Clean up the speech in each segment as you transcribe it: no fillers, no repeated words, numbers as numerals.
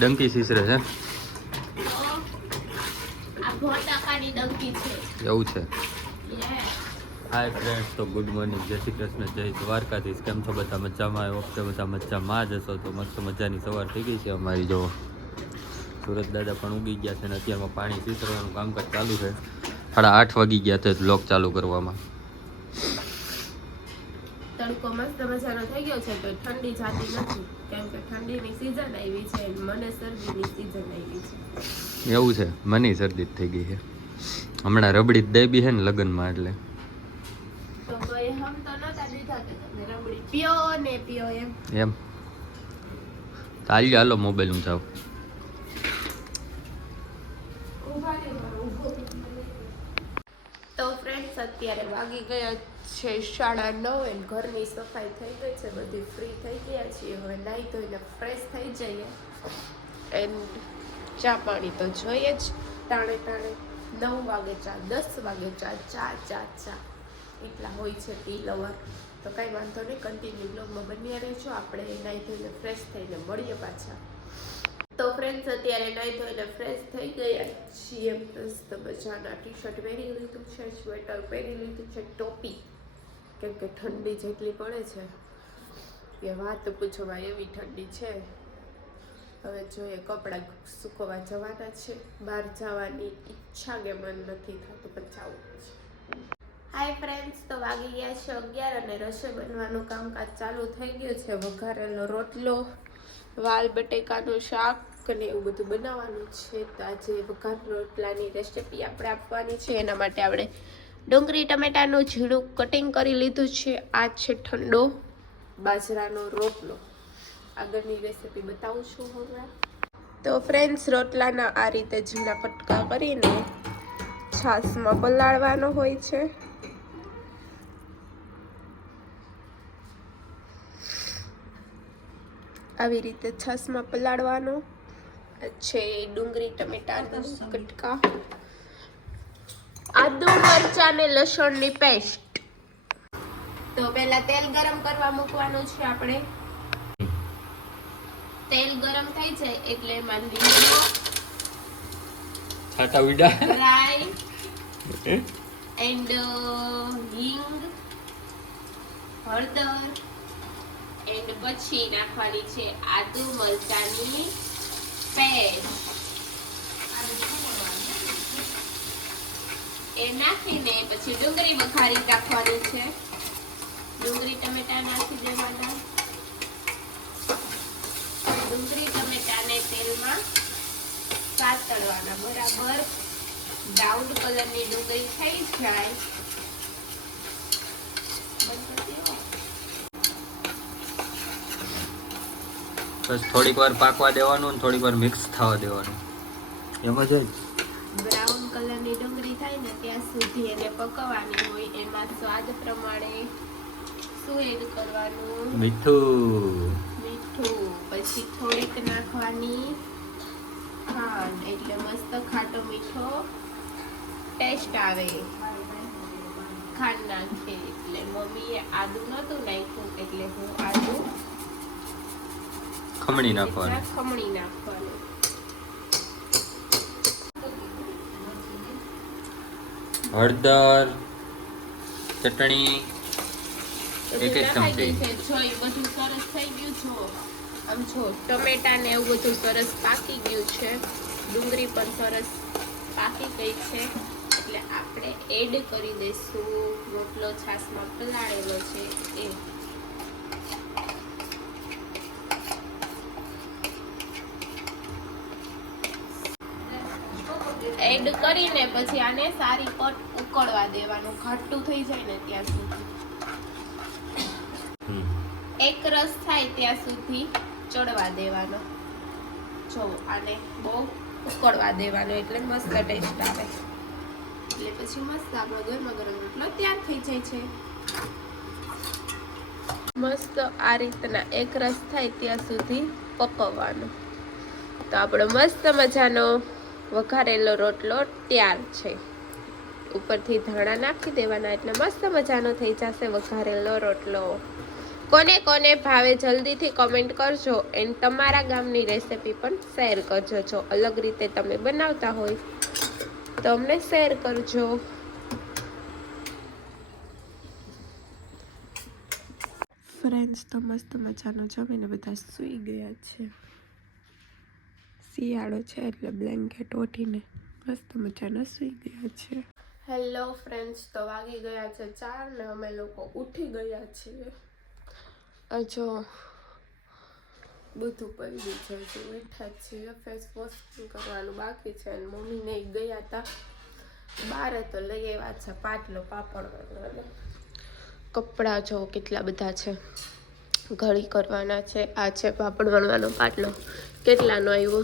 ડંકી સીસરે છે. આ ભોટાકાની ડંકી છે. એવું છે. હાય ફ્રેન્ડ્સ, તો ગુડ મોર્નિંગ, જય શ્રી કૃષ્ણ, જય દ્વારકાધીશ. કેમ છો બધા? મજામાં? એ વખતે બધા મજામાં જ હશો. તો મસ્ત મજાની સવાર થઈ ગઈ છે અમારી. જો સુરત દાદા પણ ઉગી ગયા છે ને અત્યારમાં પાણી સીસરવાનું કામકાજ ચાલુ છે. 8:30 વાગી ગયા છે બ્લોગ ચાલુ કરવામાં. તડકો મસ્ત મજાનો થઈ ગયો છે તો ઠંડી જાતી નથી, કેમ કે ઠંડીની સીઝન આવી છે, મને શરદીની સીઝન આવી છે. એવું છે, મને શરદી થઈ ગઈ છે હમણાં. રબડી દઈ બી છે ને લગ્નમાં, એટલે તો કોઈ હમ તો નતા દીધા કે તમે રબડી પીઓ ને પીઓ એમ. ચાલી હાલો મોબાઈલ હું જાઉં. તો ફ્રેન્ડ્સ, અત્યારે વાગી ગયા છે 9:30 અને ઘરની સફાઈ થઈ ગઈ છે, બધી ફ્રી થઈ ગયા છીએ. હવે નાહી ધોઈને ફ્રેશ થઈ જઈએ એન્ડ ચા પાણી તો જોઈએ જ. ટાણે 9 વાગે ચા, 10 વાગે ચા એટલા હોય છે ટી લવર. તો કાંઈ વાંધો નહીં, કન્ટિન્યુ બ્લોગમાં બન્યા રહેજો. આપણે નાહી ધોઈને ફ્રેશ થઈને મળીએ પાછા. તો ફ્રેન્ડ્સ, અત્યારે નાહી ધોઈને ફ્રેશ થઈ ગયા છીએ. મસ્ત મજાના ટી શર્ટ પહેરી લીધું છે, સ્વેટર પહેરી લીધું છે, ટોપી, કેમ કે ઠંડી જેટલી પડે છે કે વાત પૂછવા એવી ઠંડી છે. હવે જોઈએ, કપડાં સુકવવા જવાના છે. બહાર જવાની ઈચ્છા કે મન નથી થતું, પણ જવું છે. હાય ફ્રેન્ડ્સ, તો વાગી ગયા છે 11 અને રસોઈ બનવાનું કામકાજ ચાલુ થઈ ગયું છે. વઘારેલો રોટલો, વાલ બટેકાનું શાક અને એવું બધું બનાવવાનું છે. તો આજે વઘાર રોટલાની રેસીપી આપણે આપવાની છે. એના માટે આપણે ડુંગળી ટમેટાનું ઝીણું કટિંગ કરી લીધું છે. આ છે ઠંડો બાજરાનો રોટલો. આગળની રેસીપી બતાવું છું હમણાં. તો ફ્રેન્ડ્સ, રોટલાના આ રીતે ઝીણા પટકા કરીને છાશમાં પલાળવાનો હોય છે. આવી રીતે છાશમાં પલાળવાનો છે. ડુંગળી ટમેટાના કટકા, આદુ મરચાં ને લસણની પેસ્ટ. તો પહેલા તેલ ગરમ કરવા મૂકવાનું છે આપણે. તેલ ગરમ થઈ જાય એટલે એમાં લીમડો, છાટા ઉડા, રાઈ એન્ડ હિંગ, હળદર એન્ડ પછી નાખવાની છે આદુ મરચાંની પેસ્ટ. એ નાખીને પછી ડુંગળી વઘારી નાખવાની છે. ડુંગળી ટમેટા નાખી દેવાના. ડુંગળી ટમેટાને તેલમાં સાતળવાના. બરાબર બ્રાઉન કલરની ડુંગળી થઈ જાય બસ થોડીક વાર પાકવા દેવાનું ને થોડીક વાર મિક્સ થવા દેવાનું. એમાં જ બ્રાઉન કલરની ડુંગળી થાય ને ત્યાં સુધી એને પકવવાની હોય. એમાં સ્વાદ પ્રમાણે શું એડ કરવાનું? મીઠું. પછી થોડીક નાખવાની ખાંડ, એટલે મસ્ત ખાટો મીઠો ટેસ્ટ આવે. ખાંડ નાખે એટલે મમ્મીએ આદુ નતું નાખ્યું એટલે હું આદુ ખમણી નાખવાનું. હળદર, ચટણી એક ચમચી. જો એ બધું સરસ થઈ ગયું. જો આમ જો ટમેટા ને એવું બધું સરસ પાકી ગયું છે. ડુંગળી પણ સરસ પાકી ગઈ છે એટલે આપણે એડ કરી દઈશું રોટલો છાશમાં પલાળેલો છે એ. એડ કરીને પછી આને સારી પટ ઉકળવા દેવાનું. ઘાટું થઈ જાય ને ત્યાં સુધી, એક રસ થાય ત્યાં સુધી ચડવા દેવાનો. જો આને બહુ ઉકળવા દેવાનો એટલે મસ્ત ટેસ્ટ આવે. એટલે પછી મસ્ત આપણો ગરમા ગરમ રોટલો તૈયાર થઈ જાય છે. મસ્ત આ રીતના એક રસ થાય ત્યાં સુધી પકવવાનો. તો આપણો મસ્ત મજાનો વઘારેલો રોટલો તૈયાર છે. ઉપરથી ધાણા નાખી દેવાના એટલે મસ્ત મજાનો થઈ જશે વઘારેલો રોટલો. કોને કોને ભાવે જલ્દીથી કમેન્ટ કરજો એન્ડ તમારા ગામની રેસિપી પણ શેર કરજો. જો અલગ રીતે તમે બનાવતા હોય તો અમને શેર કરજો. ફ્રેન્ડ્સ તો મસ્ત મજાનો જમીને બધા સૂઈ ગયા છે. શિયાળો છે એટલે બ્લેન્કેટ ઓઢીને મસ્ત મજાના સૂઈ ગયા છે. હેલો ફ્રેન્ડ્સ, તો વાગી ગયા છે 4 ને અમે લોકો ઉઠી ગયા છીએ. જો બધું પડ્યું છે, જો ઉઠ્યા છીએ. ફેસ વોશ કરવાનું બાકી છે અને મમ્મીને ગયા હતા બારે તો લઈ આવ્યા છે પાટલો પાપડ કરવાનો. કપડાં જો કેટલા બધા છે, ઘડી કરવાના છે. આ છે પાપડ વણવાનો પાટલો. કેટલાનો આવ્યો?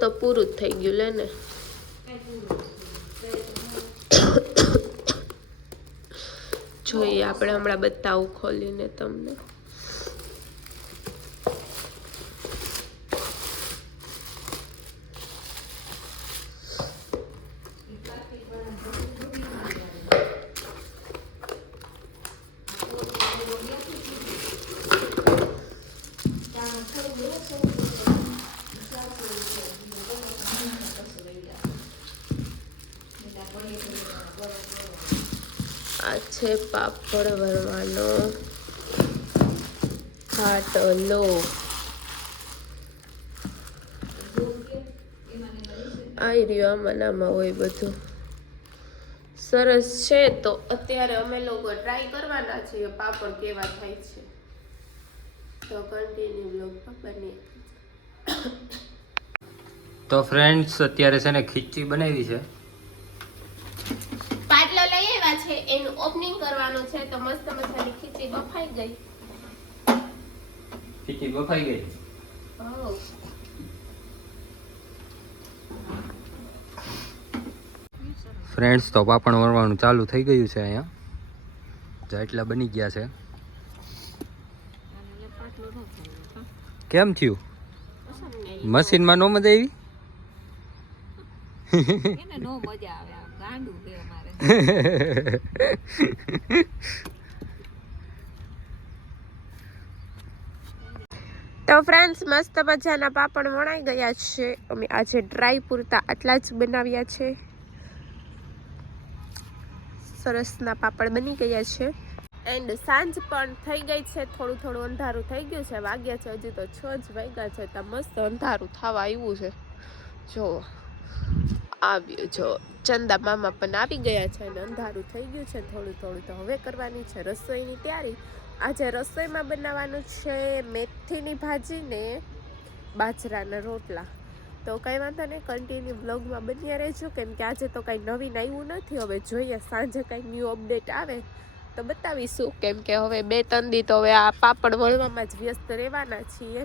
તો પૂરું જ થઈ ગયું. લે ને જોઈએ આપણે હમણાં બતાવું ખોલીને તમને. આ છે પાપડ વણવાનો પાટલો. આવી રહ્યું આમાં હોય બધું સરસ છે. તો અત્યારે અમે લોકો ટ્રાય કરવાના છીએ પાપડ કેવા થાય છે. તો કન્ટિન્યુ બ્લોગમાં બની. તો ફ્રેન્ડ્સ અત્યારે છે ને ખીચડી બનાવી છે. પાટલો લઈ આવ્યા છે, એનું ઓપનિંગ કરવાનું છે. તો મસ્ત મજાની ખીચડી બફાઈ ગઈ. ખીચડી બફાઈ ગઈ. ફ્રેન્ડ્સ તો પાપડ વણવાનું ચાલુ થઈ ગયું છે. અહીંયા એટલા બની ગયા છે. કેમ થયું? મશીનમાં નો મજા આવી? એને નો મજા આવે, આ ગાંડું છે અમારે. તો ફ્રેન્ડ્સ મસ્ત મજાના પાપડ વણાઈ ગયા છે. અમે આજે ડ્રાય પૂરતા આટલા જ બનાવ્યા છે. સરસના પાપડ બની ગયા છે. એન્ડ સાંજ પણ થઈ ગઈ છે. થોડું થોડું અંધારું થઈ ગયું છે. વાગ્યા છે હજી તો 6 જ વાગ્યા છે. તો મસ્ત અંધારું થવા આવ્યું છે. જો આવ્યું, જો ચંદા મામા પણ આવી ગયા છે અને અંધારું થઈ ગયું છે થોડું થોડું. તો હવે કરવાની છે રસોઈની તૈયારી. આજે રસોઈમાં બનાવવાનું છે મેથીની ભાજી ને બાજરાના રોટલા. તો કંઈ વાંધો નહીં, કન્ટિન્યુ બ્લોગમાં બન્યા રહેજો. કેમ કે આજે તો કંઈ નવીન આવ્યું નથી. હવે જોઈએ સાંજે કંઈ ન્યૂ અપડેટ આવે તો બતાવીશું. કેમ કે હવે 2-3 દી તો હવે આ પાપડ વળવામાં જ વ્યસ્ત રહેવાના છીએ.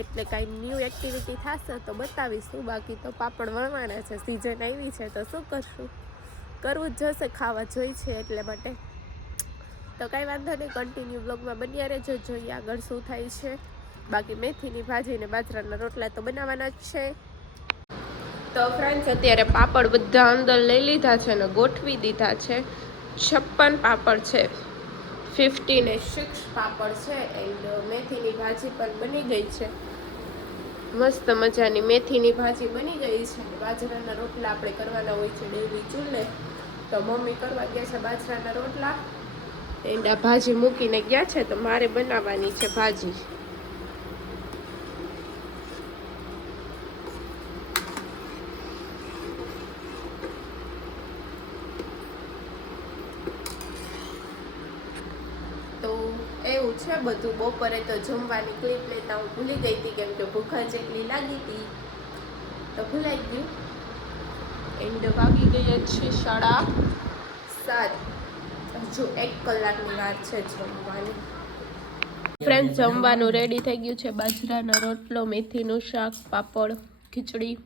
એટલે કાંઈ ન્યૂ એક્ટિવિટી થશે તો બતાવીશું. બાકી તો પાપડ વળવાના છે. સિઝન આવી છે તો શું કરશું, કરવું જ જશે, ખાવા જોઈ છે એટલે માટે. તો કાંઈ વાંધો નહીં, કન્ટિન્યુ બ્લોગમાં બન્યા રહેજો. જોઈએ આગળ શું થાય છે. બાકી મેથીની ભાજી ને બાજરાના રોટલા તો બનાવવાના જ છે. તો ફ્રેન્ડ્સ અત્યારે પાપડ બધા અંદર લઈ લીધા છે અને ગોઠવી દીધા છે. 56 પાપડ છે, 56 પાપડ છે. એન્ડ મેથીની ભાજી પણ બની ગઈ છે. મસ્ત મજાની મેથીની ભાજી બની ગઈ છે. બાજરાના રોટલા આપણે કરવાના હોય છે ડેલી ચૂલે. તો મમ્મી કરવા ગયા છે બાજરાના રોટલા. એન્ડ આ ભાજી મૂકીને ગયા છે. તો મારે બનાવવાની છે ભાજી. એવું છે બધું. બપોરે તો જમવાની ક્લિપ લેતા હું ભૂલી ગઈ હતી. કેમ કે ભૂખ જ એટલી લાગી હતી તો ભૂલાઈ ગયું. એન્ડ વાગી ગયા છે 7:30. હજુ 1 કલાકની વાર છે જમવાની. ફ્રેન્ડ્સ જમવાનું રેડી થઈ ગયું છે. બાજરાનો રોટલો, મેથીનું શાક, પાપડ, ખીચડી.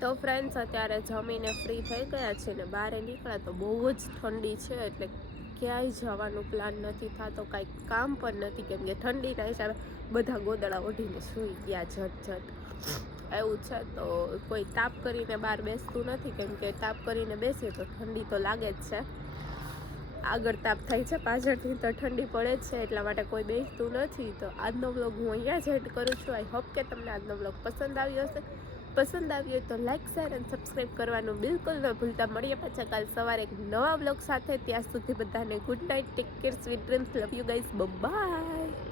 તો ફ્રેન્ડ્સ અત્યારે જમીને ફ્રી થઈ ગયા છે ને બહાર નીકળ્યા તો બહુ જ ઠંડી છે. એટલે ક્યાંય જવાનું પ્લાન નથી થતો, કાંઈ કામ પણ નથી. કેમ કે ઠંડીના હિસાબે બધા ગોદડા ઓઢીને સૂઈ ગયા ઝટ. એવું છે. તો કોઈ તાપ કરીને બહાર બેસતું નથી, કેમ કે તાપ કરીને બેસીએ તો ઠંડી તો લાગે જ છે. આગળ તાપ થાય છે, પાછળથી તો ઠંડી પડે જ છે, એટલા માટે કોઈ બેસતું નથી. તો આજનો બ્લોગ હું અહીંયા જ એડ કરું છું. આઈ હોપ કે તમને આજનો બ્લોગ પસંદ આવ્યો હશે. પસંદ આવ્યો તો લાઇક, શેર અને સબસ્ક્રાઈબ કરવાનું બિલકુલ ન ભૂલતા. મળીએ પાછા કાલ સવારે એક નવા બ્લોગ સાથે. ત્યાં સુધી બધાને good night, take care, sweet dreams, love you guys, by.